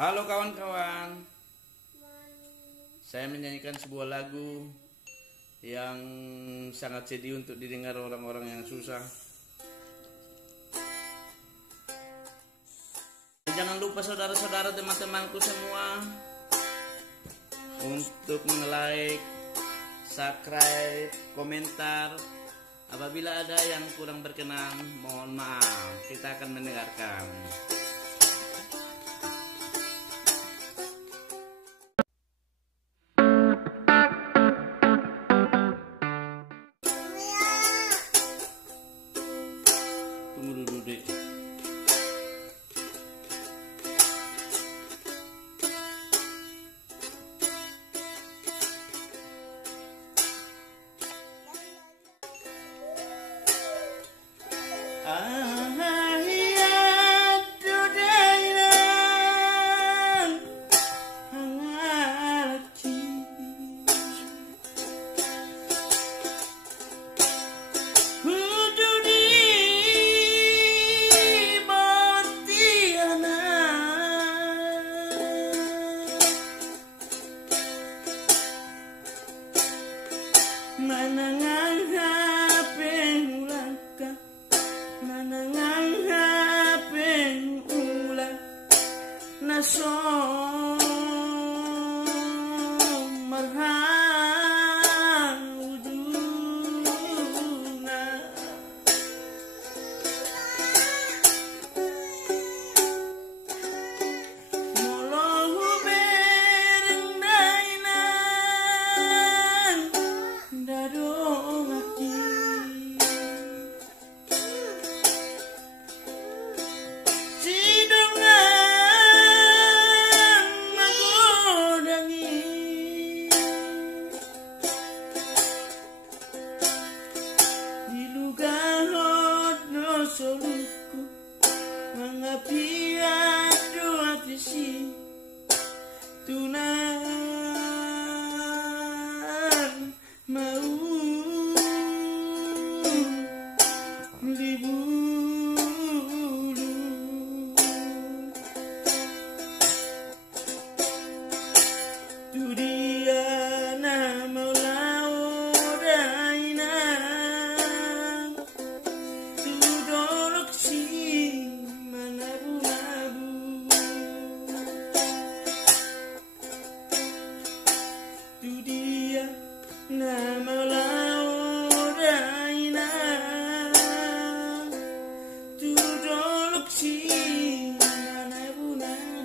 Halo kawan-kawan, saya menyanyikan sebuah lagu yang sangat sedih untuk didengar orang-orang yang susah. Jangan lupa saudara-saudara, teman-temanku semua, untuk like, subscribe, komentar. Apabila ada yang kurang berkenan, mohon maaf. Kita akan mendengarkan. Tunggu dulu, Dek. Manangang hapeng ulang ka, manangang hapeng ulang naso marhang uduna molo bereng dainan dadong aki sidongan magodangi dilugahot no soluku mangapiat doa tisi tunan mau liburu tu dia nama laudaina tu dolok sing manabu-nabu tu dia nama laudaina tu dolok sing manabu-nabu.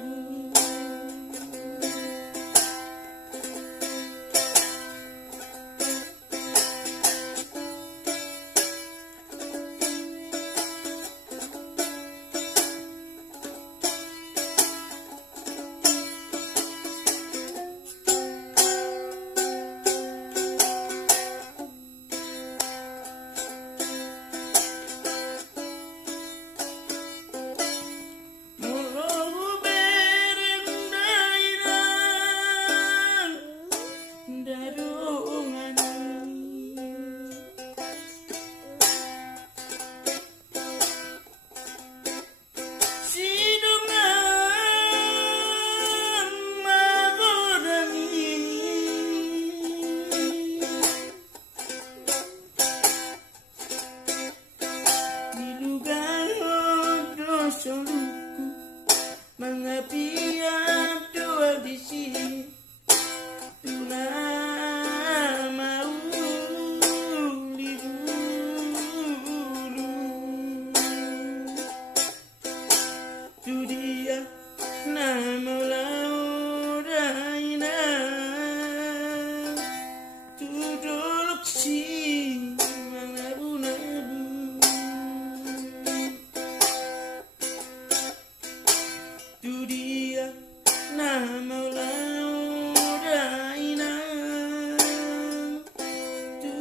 Soluku mengapiat doa di sini tuna mau liburu tu dia nama laudaina tu dolok sing manabu-nabu tu dia nama laudaina tu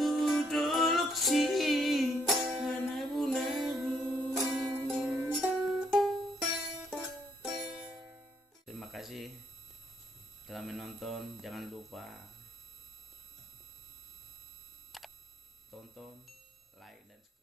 dolok sing manabu-nabu. Terima kasih telah menonton. Jangan lupa tonton, like, dan subscribe.